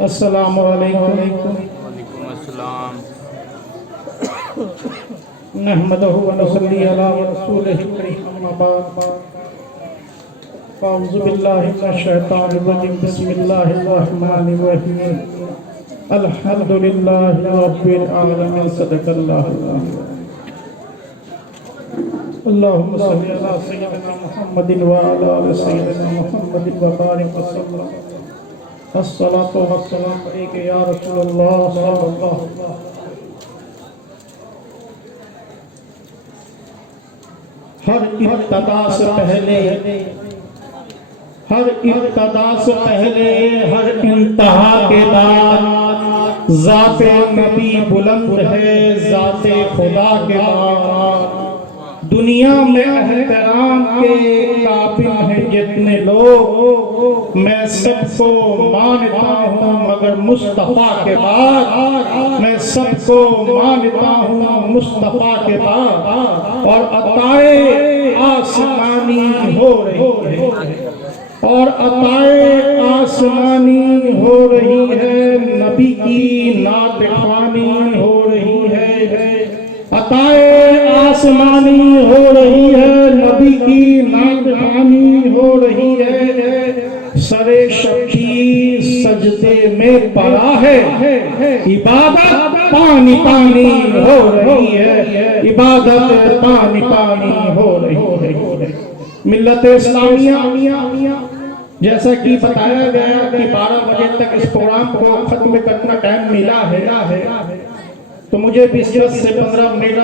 السلام علیکم وعلیکم السلام نحمدہ و نصلی علی رسولہ الکریم اما بعد اعوذ باللہ من الشیطان الرجیم بسم اللہ الرحمن الرحیم الحمدللہ رب العالمین صدق اللہ اللہم صلی علی سیدنا محمد وعلی آل سیدنا محمد وبارک وسلم الصلاة والسلام علیک یا رسول اللہ صلی اللہ علیہ وسلم۔ ہر ابتدا سے پہلے ہر انتہا کے بعد ذات نبی بلند ہے، ذات خدا کے بعد دنیا میں احترام کے قابل ہیں جتنے لوگ، میں سب کو مانتا ہوں مگر مصطفیٰ کے بعد، میں سب کو مانتا ہوں مصطفیٰ کے بعد، اور عطائے آسمانی ہو رہی ہے، اور عطائے آسمانی ہو رہی ہے، نبی کی نعت خوانی ہو رہی ہے، عطائے آسمانی ہو رہی ہے، نبی کی نعت خوانی ہو رہی ہے، سر شبکی سجدے میں پڑا ہے، عبادت پانی پانی ہو رہی ہے، عبادت پانی پانی ہو رہی ہے۔ ملت اسلامیہ جیسا کہ بتایا گیا کہ 12 بجے تک اس پروگرام کو ختم کرنا ٹائم ملا ہے، تو مجھے 20 سے 15 منٹ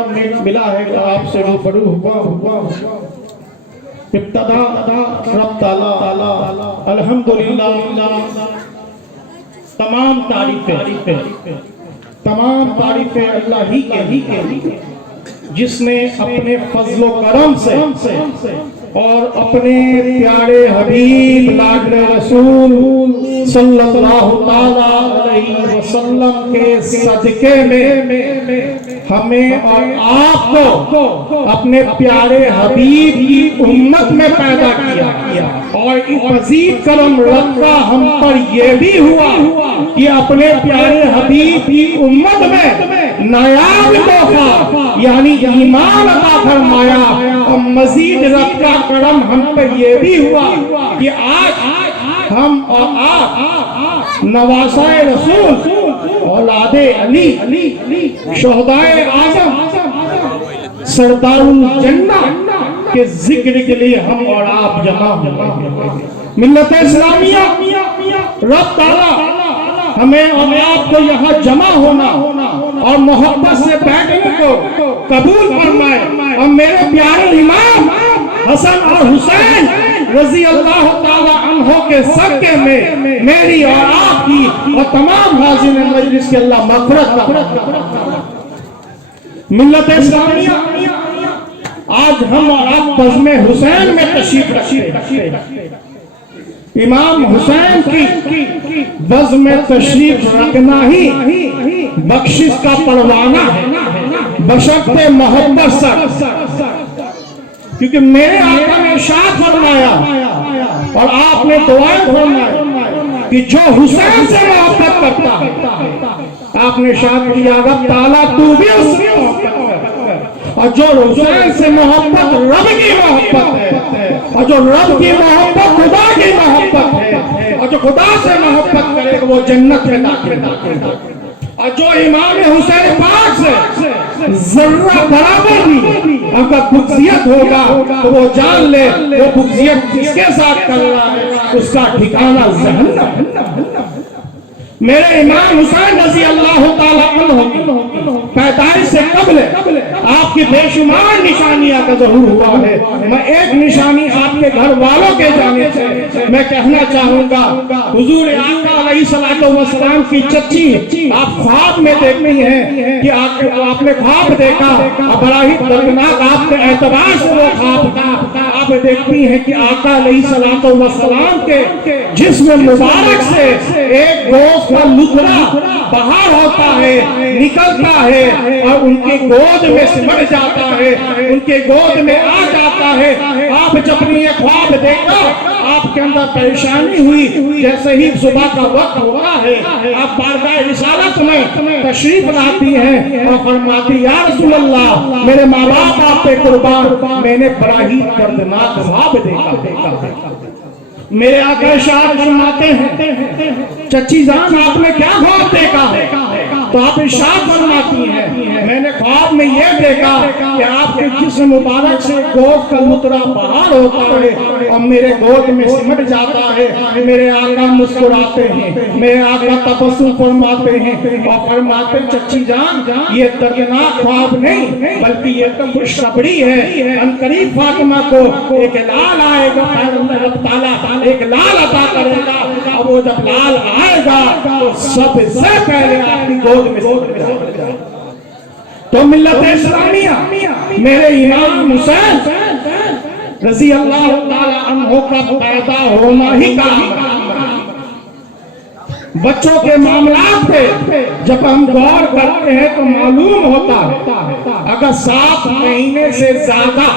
ملا ہے کہ آپ سے روبرو ہوا۔ ابتدا رب تعالی الحمدللہ، تمام تعریفیں اللہ ہی کے، جس نے اپنے فضل و کرم سے اور اپنے پیارے حبیب لاڈلے رسول صلی اللہ تعالی علیہ وسلم کے صدقے میں ہمیں اور آپ کو اپنے پیارے حبیب کی امت میں پیدا کیا، اور مزید کرم رب کا ہم پر یہ بھی ہوا کہ اپنے پیارے حبیب کی امت میں نایاب تحفہ یعنی ایمان عطا فرمایا، اور مزید رب کا کرم ہم پر یہ بھی ہوا کہ آج ہم اور آپ نواسۂ رسول، اولاد علی، شہدائے اعظم، سردار الجنہ کے ذکر کے لیے ہم اور آپ جمع ہوئے۔ ملت اسلامیہ، رب تعالیٰ ہمیں اور آپ کو یہاں جمع ہونا اور محبت سے بیٹھنے کو قبول فرمائے، اور میرے پیارے امام حسن اور حسین رضی اللہ تعالی عنہ کے صدقے میں میری اور آپ کی اور تمام حاضرین مجلس کے اللہ مغفرت کرے۔ ملت اسلامیہ، آج ہم اور آپ بزم حسین میں تشریف رکھتے ہیں۔ امام حسین کی بزم میں تشریف رکھنا ہی بخشش کا پروانہ ہے، بشرط محبت سے، کیونکہ میرے آقا نے ارشاد فرمایا اور آپ نے دعائیں فرمائی کہ جو حسین سے محبت کرتا ہے، آپ نے ارشاد کیا رب تعالیٰ تو بھی اس سے محبت کر، اور جو حسین سے محبت رب کی محبت ہے، اور جو رب کی محبت خدا کی محبت ہے، اور جو خدا سے محبت کرے وہ جنت میں داخل ہے، اور جو امام حسین پاک سے ذرہ برابر بھی اگر بغضیت ہوگا تو وہ جان لے وہ بغضیت جس کے ساتھ کر رہا ہے اس کا ٹھکانہ جہنم۔ میرے امام حسین رضی اللہ تعالیٰ عنہ پیدائش سے قبل آپ کی بے شمار نشانیاں کا ظہور ہوا ہے۔ میں ایک نشانی آپ کے گھر والوں کے جانب سے میں کہنا چاہوں گا، حضور آقا علیہ السلام کی چچی آپ خواب میں دیکھتی ہیں کہ آپ نے خواب دیکھا، بڑا ہی دردناک آپ کے اعتبار سے وہ خواب تھا، آپ دیکھتی ہیں کہ آقا علیہ السلام کے جسم مبارک سے ایک گوشت کا لترا باہر ہوتا ہے، نکلتا ہے، اور ان کی گود میں سمٹ جاتا ہے، ان کے گود میں آ جاتا ہے آپ جب نے یہ خواب دیکھا آپ کے اندر پریشانی ہوئی جیسے ہی صبح کا وقت ہوتا ہے آپ بارگاہ رسالت میں تشریف لاتی ہیں اور فرماتی یا رسول اللہ میرے ماں باپ آپ پہ قربان میں نے بڑا ہی دردناک خواب دیکھا میرے آقا ارشاد فرماتے ہیں چچی جان آپ نے کیا خواب دیکھا تو آپ ارشاد فرماتی ہیں میں نے خواب میں یہ دیکھا کہ آپ کے جسم مبارک سے گود کا لطرہ باہر ہوتا ہے اور میرے گود میں سمٹ جاتا ہے میرے آقا مسکراتے ہیں میرے آقا تبسم فرماتے ہیں اور فرماتے چچی جان یہ دردناک خواب نہیں بلکہ یہ تو خوشخبری ہے ان قریب فاطمہ کو ایک لال آئے گا اللہ تعالیٰ ایک لال عطا کرے گا اب وہ جب لال آئے گا تو سب سے پہلے آپ کی گود میں سمٹ جائے گا تو ملت اسلامیہ میرے امام حسین رضی اللہ تعالیٰ عنہ کا پیدا ہونا ہی کلام بچوں کے معاملات پہ جب ہم غور کرتے ہیں تو معلوم ہوتا ہے اگر 7 مہینے سے زیادہ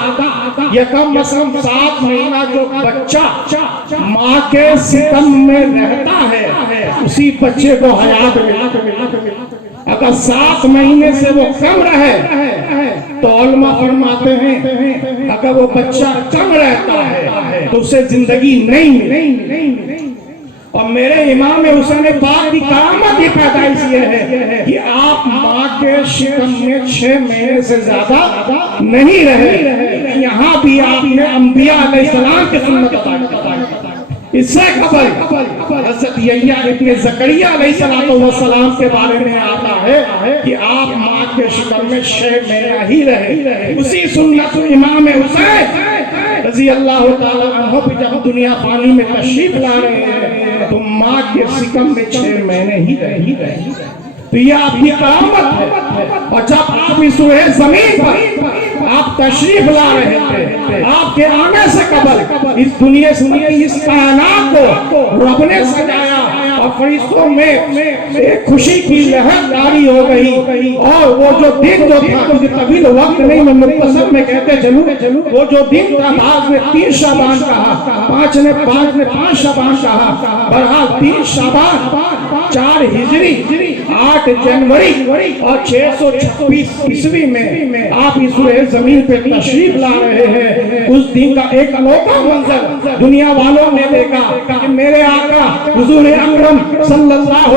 یا کم از کم 7 مہینہ جو بچہ ماں کے ستم میں رہتا ہے اسی بچے کو حیات ملتی اگر 7 مہینے سے وہ کم رہے تو علماء فرماتے ہیں اگر وہ بچہ کم رہتا ہے تو اسے زندگی نہیں ملتی اور میرے امام حسین پاک کی کرامت کی پیدائش یہ ہے کہ آپ ماں کے شکم میں 6 مہینے سے زیادہ نہیں رہے یہاں بھی آپ نے انبیاء علیہ السلام کی سنت عطا کی اس سے قبل حضرت یحییٰ ابن زکریا علیہ السلام کے بارے میں آتا ہے کہ آپ ماں کے شکم میں 6 مہینہ ہی رہے اسی سنت امام حسین رضی اللہ تعالیٰ عنہ بھی جب دنیا پانی میں تشریف لا رہے ہیں تو ماں کے شکم میں 6 مہینے ہی رہے تو یہ آپ کی کرامت ہے اور جب آپ اس روئے زمین پر آپ تشریف لا رہے تھے آپ کے آنے سے قبل اس دنیا سے اس کائنات کو رب نے سجایا اور فرشتوں میں ایک خوشی کی لہر جاری ہو گئی اور وہ جو دن جو تھا کیونکہ طویل وقت نہیں میں مختصر میں کہتے چلوں وہ جو دن تھا بعض نے 3 شعبان کہا 5 نے 5 شعبان کہا بہرحال 3 شعبان 4 ہجری 8 جنوری اور 626 عیسوی میں آپ اس روئے زمین پہ تشریف لا رہے ہیں اس دن کا ایک انوکھا منظر دنیا والوں نے دیکھا کہ میرے آقا حضور اکرم صلی اللہ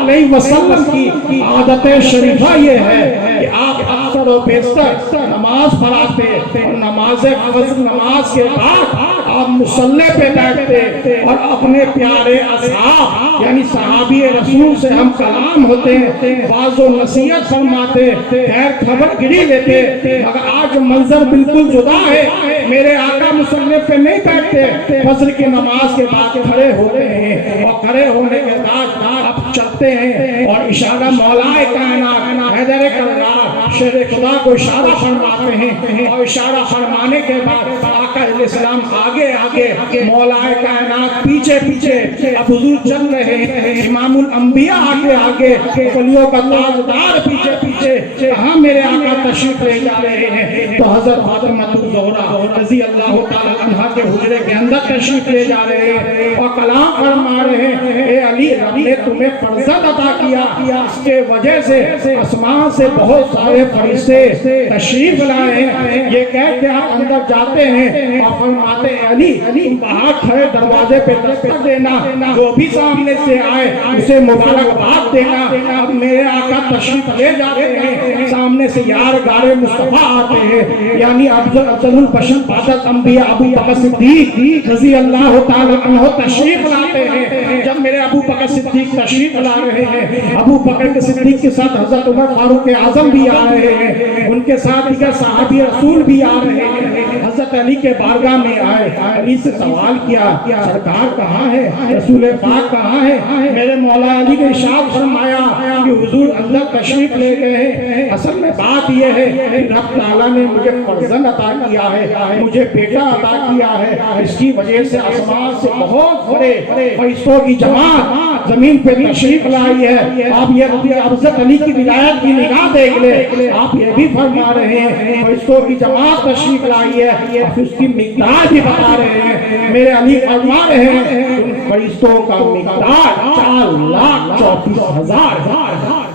علیہ وسلم کی عادت شریفہ یہ ہے کہ آپ اکثر و بیشتر نماز پڑھاتے اور نماز فجر نماز کے بعد آپ مصلی پہ بیٹھتے اور اپنے پیارے اصحاب یعنی صحابی رسول سے ہم کلام ہوتے ہیں بعض و نصیحت فرماتے خیر خبر گری لیتے مگر آج منظر بالکل جدا ہے میرے آقا مصلی پہ نہیں بیٹھتے فجر کی نماز کے بعد کھڑے ہوتے ہیں اور کھڑے ہونے کے بعد اب چلتے ہیں اور اشارہ مولا کائنات حیدر کرار شیر خدا کو اشارہ فرماتے ہیں اور اشارہ فرمانے کے بعد آقا علیہ السلام آگے مولا کائنات پیچھے اب حضور چل رہے ہیں امام الانبیاء آگے ولیوں کا تاجدار پیچھے ہاں میرے آقا تشریف لے جا رہے ہیں تو حضرت فاطمہ الزہرا رضی اللہ تعالی عنہا کے حجرے کے اندر تشریف لے جا رہے ہیں اور کلام فرما رہے ہیں اے علی رب نے تمہیں فرزند عطا کیا اس کے وجہ سے آسمان سے بہت سارے فرشتے تشریف لائے ہیں یہ کہہ کے آپ اندر جاتے ہیں اور فرماتے ہیں علی باہر کھڑے دروازے پہ دستک دینا جو بھی سامنے سے آئے اسے مبارکباد دینا اب میرے آقا تشریف لے جاتے ہیں سامنے سے یار گارے مصطفیٰ آتے ہیں یعنی افضل البشر بعد انبیاء ابو بکر صدیق رضی اللہ تعالی عنہ تشریف لاتے ہیں جب میرے ابو بکر صدیق تشریف لا رہے ہیں ابو بکر کے صدیق کے ساتھ حضرت عمر فاروق اعظم بھی آ رہے ہیں ان کے ساتھ دیگر صحابی رسول بھی آ رہے ہیں حضرت علی کے بارگاہ میں آئے علی سے سوال کیا سرکار کہاں ہے رسول پاک کہاں ہے میرے مولا علی نے ارشاد فرمایا کہ حضور اندر تشریف لے گئے ہیں اصل میں بات یہ ہے کہ رب تعالیٰ نے مجھے فرزند عطا کیا ہے مجھے بیٹا عطا کیا ہے اس کی وجہ سے آسمان سے بہت بڑے فرشتوں کی جماعت زمین پہ تشریف لائی ہے آپ یہ حضرت علی کی ولایت کی نگاہ دیکھ لے آپ یہ بھی فرما رہے ہیں فرشتوں کی جماعت تشریف لائی ہے اور اس کی مقدار بھی بتا رہے ہیں. میرے علی فرما رہے ہیں ان فرشتوں کا مقدار 4,34,000.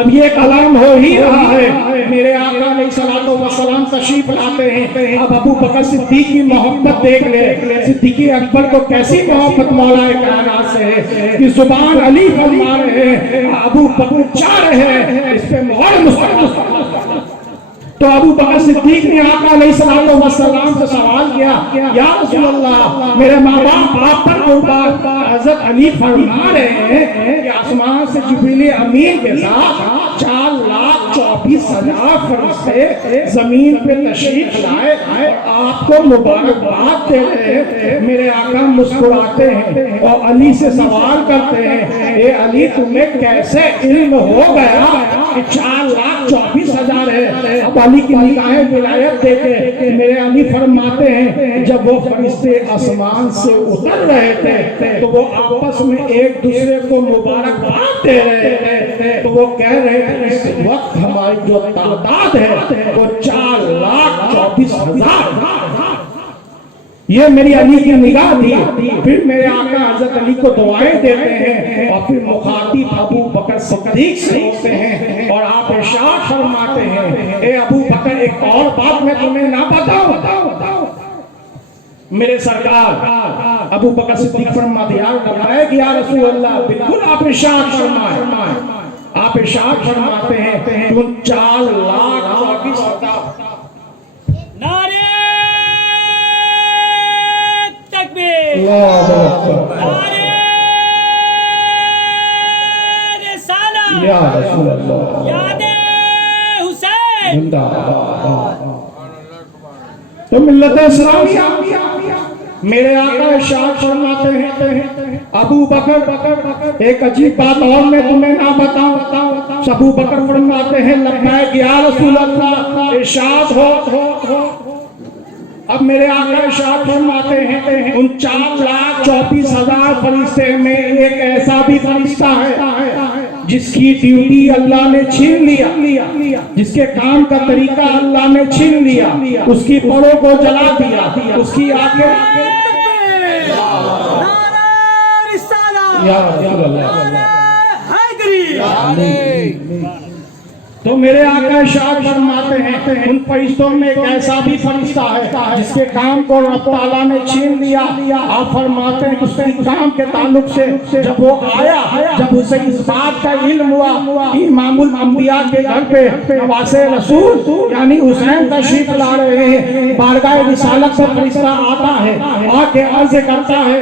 اب یہ کلام ہو ہی رہا ہے. میرے آقا علیہ الصلوۃ والسلام تشریف لاتے ہیں. اب ابو بکر صدیق کی محبت دیکھ لے. صدیق اکبر کو کیسی محبت مولا کائنات سے ہے کہ زبان علی فرما رہے ہیں, ابو بکر چاہ رہے ہیں اس پہ مہر مستقبل. تو ابو بکر صدیق نے آقا علیہ الصلوۃ والسلام سے سوال کیا, یا رسول اللہ میرے ماں باپ آپ پر قربان. حضرت علی فرما رہے ہیں کہ آسمان سے جبریل امین کے ساتھ 4,24,000 فرشتے زمین پہ تشریف لائے اور آپ کو مبارکباد دے رہے ہیں. میرے آقا مسکراتے ہیں اور علی سے سوال کرتے ہیں, اے علی تمہیں کیسے علم ہو گیا کہ 4,24,000 ہے؟ اب علی کی نگاہیں ولایت دیکھے. میرے علی فرماتے ہیں جب وہ فرشتے آسمان سے اتر رہے تھے تو وہ آپس میں ایک دوسرے کو مبارکباد دے رہے تھے. تو وہ کہہ رہے تھے اس وقت ہماری جو تعداد ہے وہ 4,24,000. یہ میری علی کی نگاہ تھی. پھر میرے آقا حضرت علی کو دعائیں دیتے ہیں اور پھر مخاطب ابو بکر صدیق سے ہوتے ہیں اور آپ ارشاد فرماتے ہیں, اے ابو بکر ایک اور بات میں تمہیں نہ بتاؤں؟ میرے سرکار ابو بکر صدیق فرماتے ہیں یا رسول اللہ بالکل آپ ارشاد فرمائیں. آپ ارشاد فرماتے ہیں تم 4,24,000. نعرہ تکبیر, اللہ اکبر, نعرہ رسالت, یا رسول اللہ, یاد حسین. زندہ باد. تو ملت اسلامیہ میرے آقا ارشاد فرماتے ہیں ابو بکر ایک عجیب بات اور میں تمہیں نہ بتاؤں. ابو بکر فرماتے ہیں لبیک یا رسول اللہ, ارشاد ہو. اب میرے آقا ارشاد فرماتے ہیں ان 4,24,000 فرشتے میں ایک ایسا بھی فرشتہ ہے جس کی ڈیوٹی اللہ نے چھین لیا, جس کے کام کا طریقہ اللہ نے چھین لیا, اس کی پڑوں کو جلا دیا, اس کی آنکھیں. نعرہ رسالت, یا رسول اللہ, حیدری. تو میرے آقا ارشاد فرماتے ہیں ان فرشتوں میں ایک ایسا بھی فرشتہ ہے جس کے کام کو رب تعالیٰ نے چھین لیا. آپ فرماتے ہیں اس کے کام کے تعلق سے جب وہ آیا, جب اسے اس بات کا علم ہوا کہ امام الانبیاء کے گھر پہ نواز رسول یعنی حسین تشریف لا رہے ہیں, بارگاہ رسالت سے فرشتہ آتا ہے, آ کے عرض کرتا ہے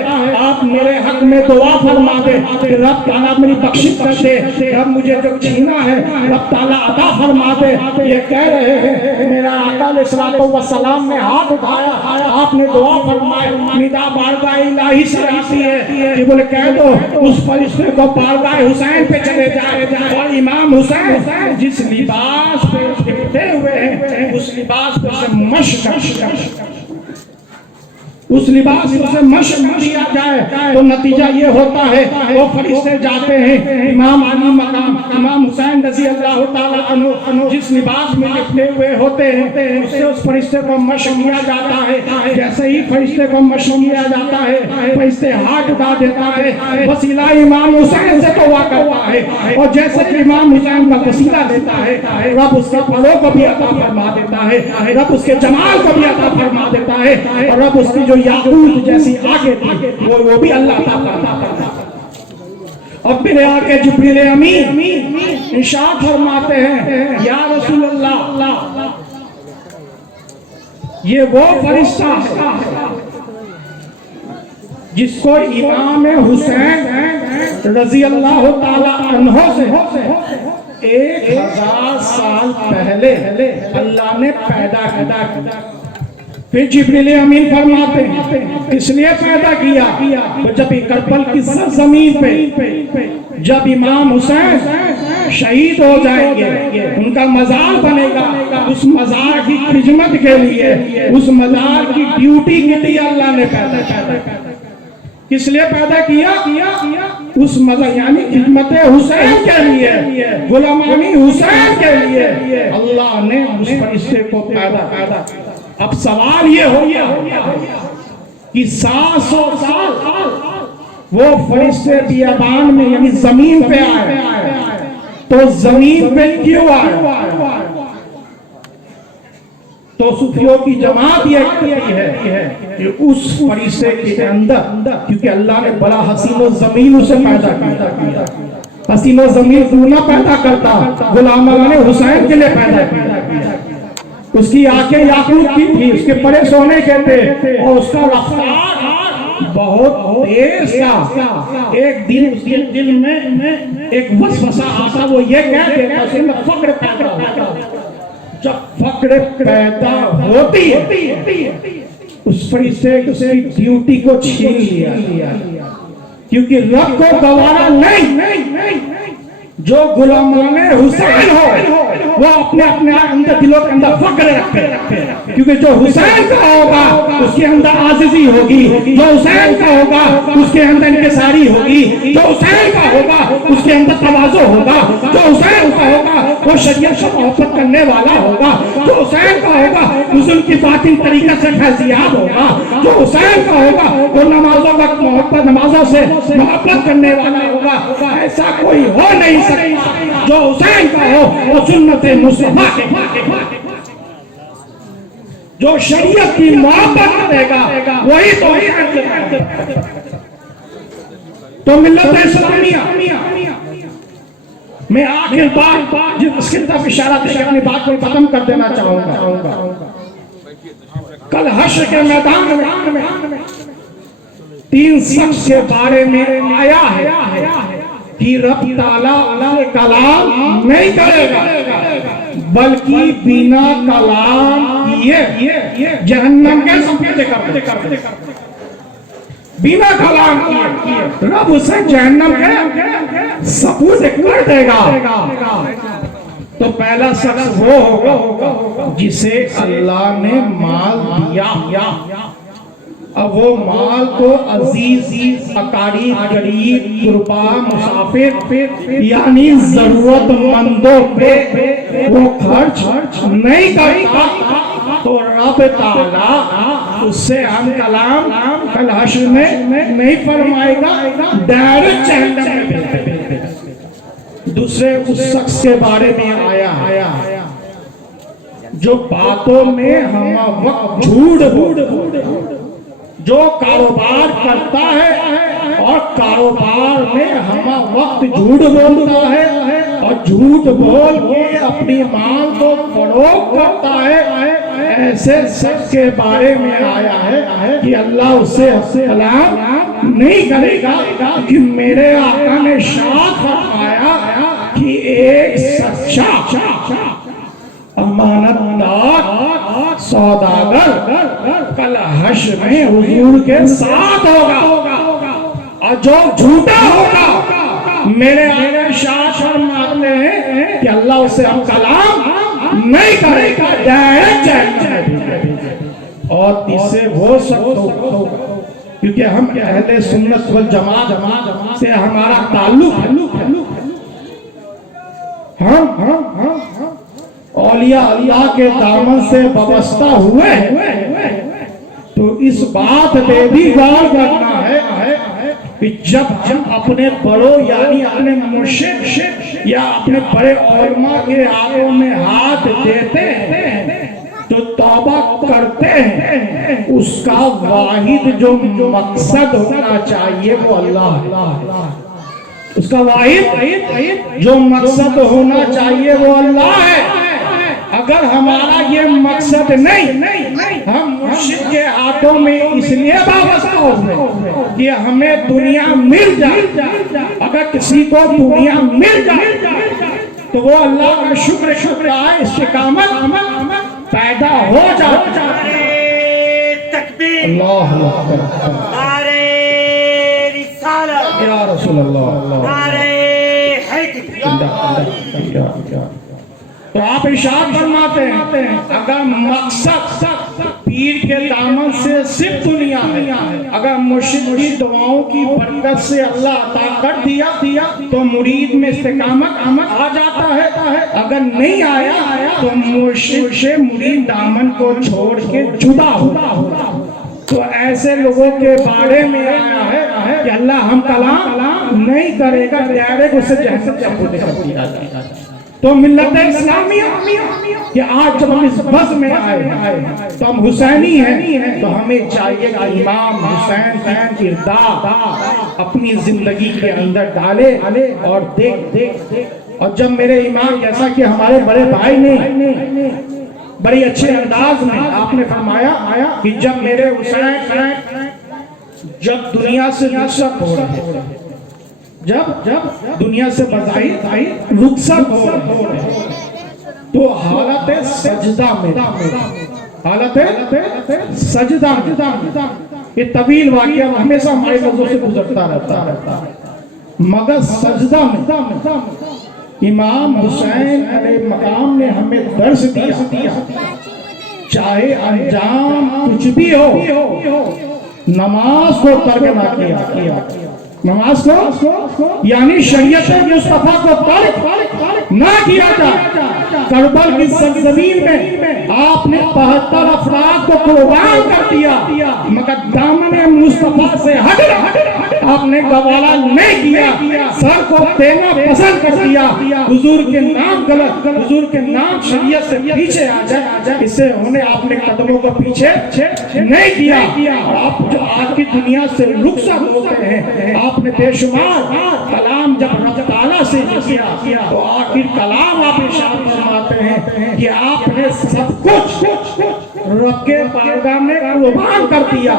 آپ میرے حق میں دعا فرما دے کہ رب تعالیٰ میری بخشش کر دے, رب مجھے جو چھینا ہے رب تعالیٰ عطا فرما دے. یہ کہہ رہے ہیں میرا آقا علیہ الصلوۃ والسلام نے ہاتھ اٹھایا, آپ نے دعا فرمائی. ندا بارگاہ الہی سے آتی ہے کہ بولے کہہ دو اس فرشتے کو بارگاہ حسین پہ چلے جائے اور امام حسین جس لباس پہ لپٹے ہوئے ہیں اس لباس پہ سے مشق اس لباس سے مشق کیا جائے تو نتیجہ یہ ہوتا ہے وہ فرشتے جاتے ہیں امام علی مقام امام حسین رضی اللہ تعالیٰ عنہ جس لباس میں لپٹے ہوئے ہوتے ہیں اس سے اس فرشتے کو مشق کیا جاتا ہے. جیسے ہی فرشتے کو مشق کیا جاتا ہے فرشتے ہاتھ اٹھا دیتا ہے, وسیلہ امام حسین سے دعا کرتا ہے اور جیسے امام حسین کا وسیلہ دیتا ہے رب اس کے پھلوں کو بھی عطا فرما دیتا ہے, رب اس کے جمال کو بھی عطا فرما دیتا ہے اور رب اس کی جو یاقوت جیسی آنکھیں تھی وہ بھی اللہ عطا کرتا. اب میرے آقا جبریل امین ارشاد فرماتے ہیں یا رسول اللہ یہ وہ فرشتہ ہے جس کو امام حسین رضی اللہ تعالی عنہ سے 1000 سال پہلے اللہ نے پیدا کیا. پھر جبریل امین فرماتے ہیں اس لیے پیدا کیا جب کربلا کی سرزمین پہ جب امام حسین شہید ہو جائیں گے ان کا مزار بنے گا, اس مزار کی خدمت کے لیے اس مزار کی ڈیوٹی کے لیے اللہ نے پیدا کس لیے پیدا کیا اس مزار یعنی خدمت حسین کے لیے, غلامی حسین کے لیے اللہ نے اس فرشتے کو پیدا. اب سوال یہ ہو گیا کہ 700 سال وہ فرشتے بیابان میں یعنی زمین پہ آئے تو زمین پہ کیوں آئے؟ تو صوفیوں کی جماعت یہ کہتی ہے کہ اس فرشتے کے اندر، کیونکہ اللہ نے بڑا حسین و زمین اسے پیدا کیا، حسین و زمین نہ پیدا کرتا، غلام نے حسین کے لیے پیدا کیا، اس کی آنکھیں یاقوت کی تھی، اس کے پرے سونے کے تھے، اور اس کا رفتار بہت تیز تھا۔ ایک دن اس کے دل میں ایک وسوسہ آتا، وہ یہ کہہ دیتا اس میں فقر پیدا ہوتا۔ جب فقر پیدا ہوتی ہے اس فرشتے اس کی ڈیوٹی کو چھین لیا، کیونکہ رب کو گوارا نہیں جو غلامان حسین ہو وہ اپنے اندر دلوں کے اندر فقر رکھتے، کیونکہ جو حسین کا ہوگا اس کے اندر عاجزی ہوگی، جو حسین کا ہوگا اس کے اندر انکساری ہوگی، جو حسین کا ہوگا اس کے اندر تواضع ہوگا، جو حسین کا ہوگا وہ شریعت سے محبت کرنے والا ہوگا، جو حسین کا ہوگا حضور کی باطن طریقہ سے فیضیاب ہوگا، جو حسین کا ہوگا وہ نمازوں سے محبت کرنے والا ہوگا۔ ایسا کوئی ہو نہیں سکتا جو حسین کا ہو، وہ سنت مصطفیٰ کے جو شریعت کی محبت کرے گا وہی تو ملت اسلامیہ۔ میں آخر بات جس کی طرف اشارہ دے کے اپنی بات کو ختم کر دینا چاہوں گا۔ کل حشر کے میدان میں 3 شخص کے بارے میں آیا ہے کہ رب تعالیٰ کلام نہیں کرے گا بلکہ بنا کلام کیے جہنم کے سپیتے کرتے، بنا کلام کیے رب اسے جہنم کے سپوت کر دے گا۔ تو پہلا شخص وہ ہوگا جسے اللہ نے مال دیا، اب وہ مال کو عزیز، اقارب، غریب، قربا، مسافر یعنی ضرورت مندوں پہ وہ خرچ نہیں کرتا، تو رب تعالیٰ اس سے ہم کلام کل حشر میں نہیں فرمائے گا، ڈائریکٹ جہنم میں بھیج دے گا۔ دوسرے اس شخص کے بارے میں آیا جو باتوں میں ہم وقت جھوٹ جو کاروبار کرتا ہے اور کاروبار میں ہم وقت جھوٹ بولتا ہے اور جھوٹ بول کے اپنی مال کو فروخت کرتا ہے، ایسے شخص کے بارے میں آیا ہے کہ اللہ اسے کلام نہیں کرے گا، کہ میرے آقا نے ارشاد فرمایا کہ ایک سچا امانت دار سوداگر کل حشر میں حضور کے ساتھ ہوگا، اور جو جھوٹا ہوگا میرے آقا ارشاد فرماتے ہیں کہ اللہ اسے ہم کلام نہیں کرے گا، ڈائریکٹ جہنم میں۔ اور تیسرے وہ شخص ہوگا، کیونکہ ہم اہل سنت والجماعت سے ہمارا تعلق ہے، ہم اولیاء اللہ کے دامن سے وابستہ ہوئے ہیں، تو اس بات پہ بھی غور کرنا ہے کہ جب ہم اپنے بڑوں یعنی اپنے مرشد یا اپنے بڑے علماء کے ہاتھوں میں ہاتھ دیتے ہیں تو توبہ کرتے ہیں، اس کا واحد جو مقصد ہونا چاہیے وہ اللہ ہے، اس کا واحد جو مقصد ہونا چاہیے وہ اللہ ہے۔ اگر ہمارا یہ مقصد نہیں، ہم مرشد کے ہاتھوں میں اس لیے وابستہ ہوئے کہ ہمیں دنیا مل جائے، اگر کسی کو دنیا مل جائے تو وہ اللہ کا شکر ہے، استقامت پیدا ہو جائے۔ تکبیر، اللہ اکبر، نعرہ رسالت، یا رسول اللہ، نعرہ حیدر۔ تو آپ ارشاد فرماتے ہیں اگر مقصد پیر کے دامن سے صرف دنیا ہے. اگر مرشد کی دعاؤں کی برکت سے اللہ عطا کر دیا تو مرید میں استقامت آ جاتا ہے. اگر نہیں آیا تو مرشد سے مرید دامن کو چھوڑ کے جدا ہوتا. تو ایسے لوگوں کے بارے میں آیا ہے کہ اللہ ہم کلام نہیں کرے گا، ڈائریکٹ اسے جہنم میں ڈال دیا جائے گا. تو ملت اسلامیہ کہ آج جب ہم اس بز میں آئے تو ہم حسینی ہیں، تو ہمیں چاہیے کہ امام حسین کی کردار اپنی زندگی کے اندر ڈالے اور دیکھ. اور جب میرے امام، جیسا کہ ہمارے بڑے بھائی نے بڑی اچھے انداز میں آپ نے فرمایا کہ جب میرے حسین جب دنیا سے رخصت ہو رہے، جب دنیا سے بظاہر رخصت ہو رہے تو حالت سجدہ میں، حالت سجدہ میں، یہ طویل واقعہ ہمیشہ ہمارے نظروں سے گزرتا رہتا، مگر سجدہ میں امام حسین علیہ مقام نے ہمیں درس دیا، چاہے انجام کچھ بھی ہو نماز کو ترک نہ کیا. نماز کو یعنی شریعت مصطفیٰ کو ترک نہ کیا جائے. کربل کی سرزمین میں آپ نے 72 افراد کو قربان کر دیا، مگر دامن مصطفیٰ سے ہٹ آپ نے گوارا نہیں کیا، سر کو دینا پسند کر دیا. حضور کے نام غلط، حضور کے نام شریعت سے پیچھے آ جائے، اس سے ہونے آپ نے قدموں کو پیچھے نہیں کیا. اور آپ جو آج کی دنیا سے رخصت ہوتے ہیں، آپ نے بے شمار کلام جب رب تعالیٰ سے کیا تو آخر کلام آپ ارشاد فرماتے ہیں کہ آپ نے سب کچھ رب کے بارگاہ میں قربان کر دیا،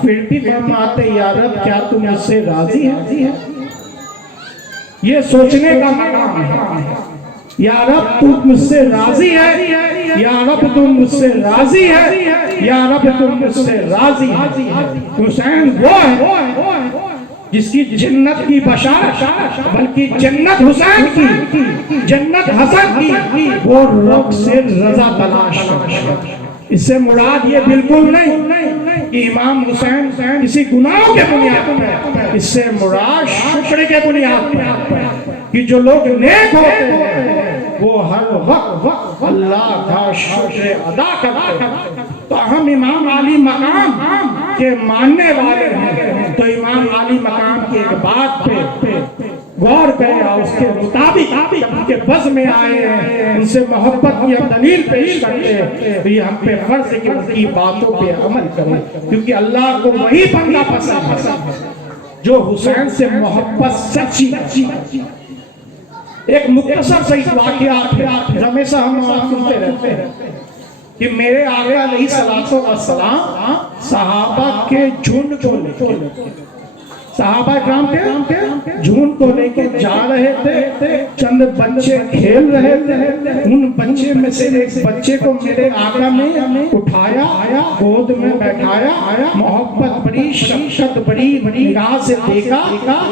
پھر بھی فرماتے یا رب کیا تم مجھ سے راضی ہے؟ یہ سوچنے کا مقام ہے. یا رب تم مجھ سے راضی ہے، یا رب تم مجھ سے راضی ہے، یا رب تم مجھ سے راضی ہے. حسین وہ ہے جس کی جنت کی بشارت، بلکہ جنت حسین کی، جنت حسن کی، وہ رب سے رضا تلاش کرتا. اس سے مراد یہ بالکل نہیں کہ امام حسین کسی گناہوں کے بنیاد پر، اس سے مراد شکر کے بنیاد پر کہ جو لوگ نیک ہوتے ہیں وہ ہر وقت اللہ کا شکر ادا کرتے ہیں. تو ہم امام علی مقام کے ماننے والے ہیں، تو امام علی مقام کی ایک بات پہ غور کریں اور اس کے مطابق کے بز میں آئے ہیں، ان سے محبت کی ہم دلیل پیش کرتے ہیں. تو یہ ہم پہ فرض ہے کہ ان کی باتوں پہ عمل کریں، کیونکہ اللہ کو وہی بندہ پسند ہے جو حسین سے محبت سچی. ایک مختصر سے اس واقعہ ہمیشہ ہم سنتے رہتے ہیں کہ میرے آقا علیہ السلام صحابہ کے جھنڈ کو لے کے، صحابہ کرام کے جھنڈ کو لے کے جا رہے تھے. چند بچے کھیل رہے تھے، ان بچے میں سے ایک بچے کو میرے آقا نے اٹھایا، گود میں بیٹھایا، محبت بڑی، شفقت بڑی نگاہ سے دیکھا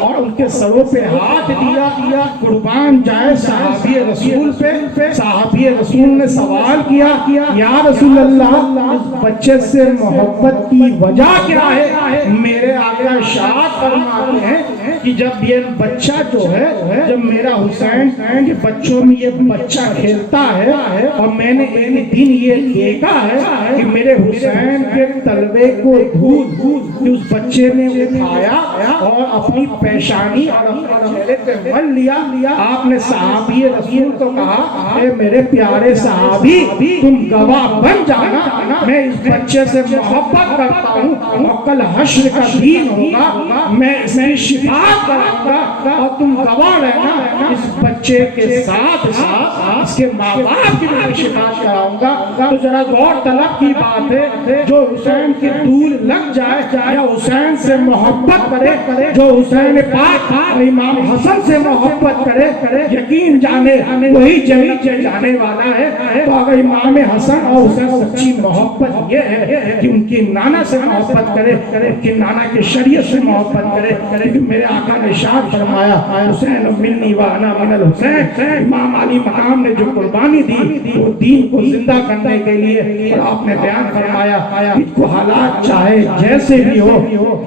اور ان کے سروں پہ ہاتھ دیا. قربان جائے صحابی رسول پہ. صحابی رسول نے سوال کیا یا رسول اللہ اس بچے سے محبت کی وجہ کیا ہے؟ میرے آقا ارشاد فرماتے ہیں کہ جب یہ بچہ جو ہے، جب میرا حسین کہ بچوں میں یہ بچہ کھیلتا ہے اور میں نے ایک دن یہ دیکھا ہے کہ میرے حسین کے تلوے کو دھول اس بچے نے اٹھایا اور اپنی پیشانی اور اپنے چہرے پہ مل لیا. آپ نے صحابی رسول کو کہا اے میرے پیارے صحابی تم گواہ بن جانا، میں اس بچے سے محبت کرتا ہوں اور کل حشر کا دن ہوگا میں اس کی شفاعت کراؤں گا اور تم گواہ رہنا اس بچے کے ساتھ اس کے ماں باپ کی بھی شفاعت کراؤں گا. تو ذرا غور طلب کی بات ہے، جو حسین کی دور لگ جائے یا حسین سے محبت کرے، جو حسین پاک اور امام حسن سے محبت کرے، یقین جانے وہی جنت میں جانے والا ہے. تو اگر امام حسن اور حسین سچی محبت یہ ہے کہ ان کی نانا سے محبت کرے، ان کی نانا کی شریعت سے محبت کرے. میرے آقا نے ارشاد فرمایا حسین منی وانا من الحسین، امام علی مقام نے جو قربانی دی وہ دین کو زندہ کرنے کے لیے، اور آپ نے بیان فرمایا ان کو حالات چاہے جیسے بھی ہو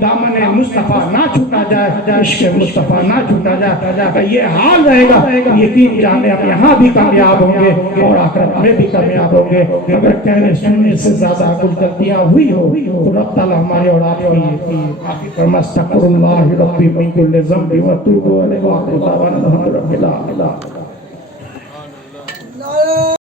دامن مصطفیٰ نہ چھوٹا جائے، عشق مصطفیٰ نہ چھوٹا جائے، کہ یہ حال رہے گا یقین جانے ہم یہاں بھی کامیاب ہوں گے اور آخرت میں بھی کامیاب ہوں گے۔ اگر کہنے سننے سے زیادہ کچھ غلطیاں ہوئی ہو تو رب تعالیٰ ہمارے اور آپ کی معافی فرما۔ استغفر اللہ ربی من کل ذنب واتوب الیہ وآخر دعوانا الحمد للہ رب العالمین۔